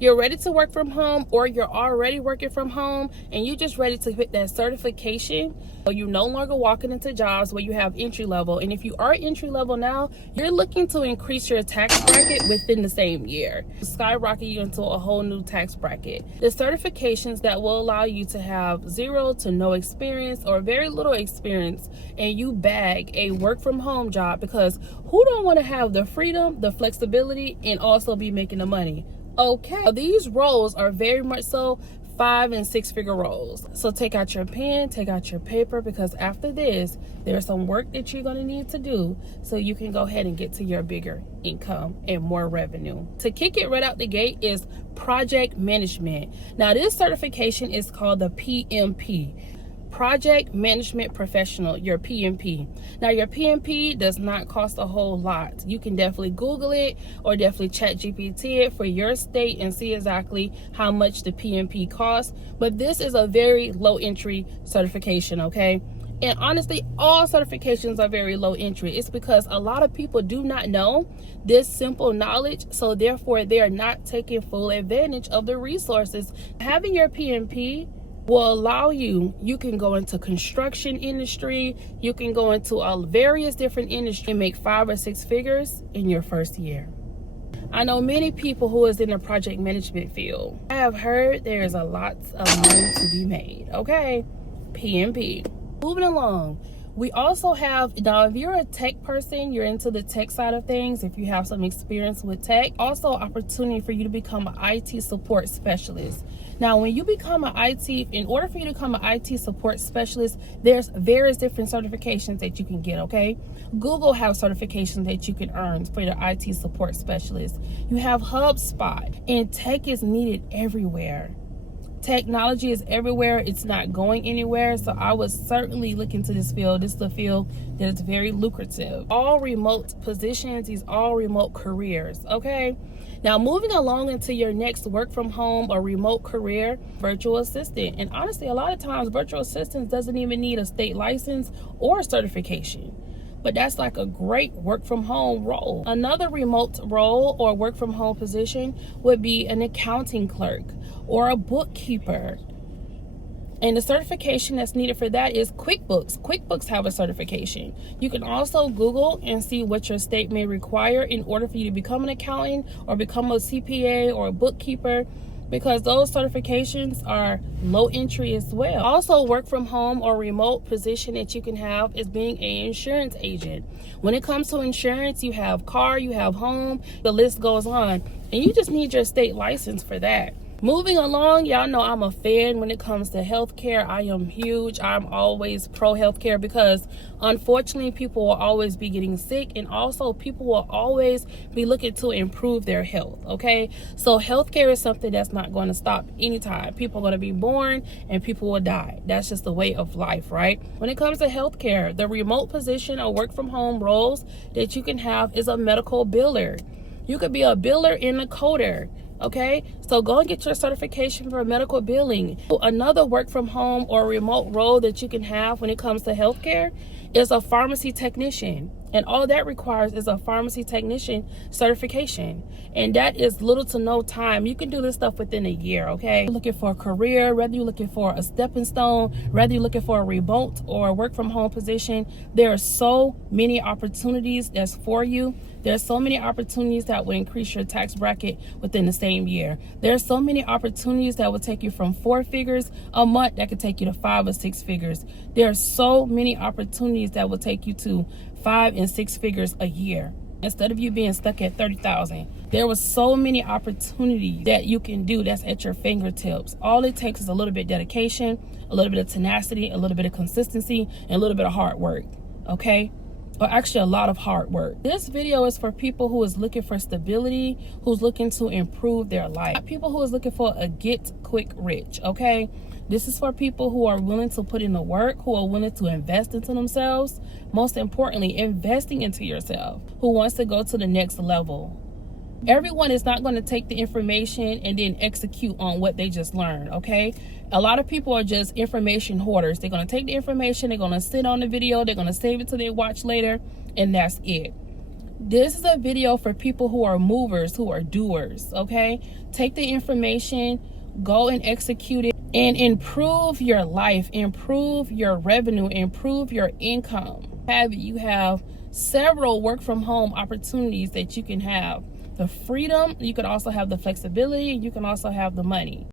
You're ready to work from home, or you're already working from home and you're just ready to hit that certification. So you're no longer walking into jobs where you have entry level. And if you are entry level now, you're looking to increase your tax bracket within the same year. Skyrocket you into a whole new tax bracket. The certifications that will allow you to have 0 to no experience or very little experience, and you bag a work from home job, because who don't want to have the freedom, the flexibility, and also be making the money? Okay, these roles are very much so 5 and 6 figure roles. So take out your pen, take out your paper, because after this, there's some work that you're going to need to do so you can go ahead and get to your bigger income and more revenue. To kick it right out the gate is project management. Now, this certification is called the PMP. Project Management Professional, your PMP. Now, your PMP does not cost a whole lot. You can definitely Google it or definitely chat GPT it for your state and see exactly how much the PMP costs. But this is a very low entry certification, okay? And honestly, all certifications are very low entry. It's because a lot of people do not know this simple knowledge, so therefore they are not taking full advantage of the resources. Having your PMP will allow you can go into construction industry, you can go into various different industries and make 5 or 6 figures in your first year. I know many people who is in the project management field. I have heard there is a lot of money to be made, okay? PMP. Moving along, we also have, now if you're a tech person, you're into the tech side of things, if you have some experience with tech, also opportunity for you to become an IT support specialist. Now, when you become an in order for you to become an IT support specialist, there's various different certifications that you can get, okay? Google has certifications that you can earn for your IT support specialist. You have HubSpot, and tech is needed everywhere. Technology is everywhere. It's not going anywhere. So I would certainly look into this field. This is a field that is very lucrative. All remote positions, these all remote careers, okay? Now, moving along into your next work from home or remote career, virtual assistant. And honestly, a lot of times virtual assistants doesn't even need a state license or certification. But that's like a great work from home role. Another remote role or work from home position would be an accounting clerk or a bookkeeper. And the certification that's needed for that is QuickBooks. QuickBooks have a certification. You can also Google and see what your state may require in order for you to become an accountant or become a CPA or a bookkeeper, because those certifications are low entry as well. Also, work from home or remote position that you can have is being an insurance agent. When it comes to insurance, you have car, you have home, the list goes on, and you just need your state license for that. Moving along, y'all know I'm a fan when it comes to healthcare. I am huge. I'm always pro healthcare, because unfortunately people will always be getting sick, and also people will always be looking to improve their health, okay? So healthcare is something that's not going to stop anytime. People are going to be born and people will die. That's just the way of life, right? When it comes to healthcare, the remote position or work from home roles that you can have is a medical biller. You could be a biller and a coder. Okay, so go and get your certification for medical billing. Another work from home or remote role that you can have when it comes to healthcare is a pharmacy technician. And all that requires is a pharmacy technician certification. And that is little to no time. You can do this stuff within a year, okay? You're looking for a career, whether you're looking for a stepping stone, whether you're looking for a remote or a work from home position, there are so many opportunities that's for you. There's so many opportunities that will increase your tax bracket within the same year. There's so many opportunities that will take you from 4 figures a month that could take you to 5 or 6 figures. There are so many opportunities that will take you to 5 and 6 figures a year, instead of you being stuck at 30,000. There was so many opportunities that you can do that's at your fingertips. All it takes is a little bit of dedication, a little bit of tenacity, a little bit of consistency, and a little bit of hard work, okay? Or actually a lot of hard work. This video is for people who is looking for stability, who's looking to improve their life. Not people who is looking for a get quick rich, okay? This is for people who are willing to put in the work, who are willing to invest into themselves. Most importantly, investing into yourself, who wants to go to the next level. Everyone is not going to take the information and then execute on what they just learned, okay? A lot of people are just information hoarders. They're going to take the information, they're going to sit on the video, they're going to save it till they watch later, and that's it. This is a video for people who are movers, who are doers, okay? Take the information, go and execute it, and improve your life, improve your revenue, improve your income. You have several work from home opportunities that you can have. The freedom, you can also have the flexibility, and you can also have the money.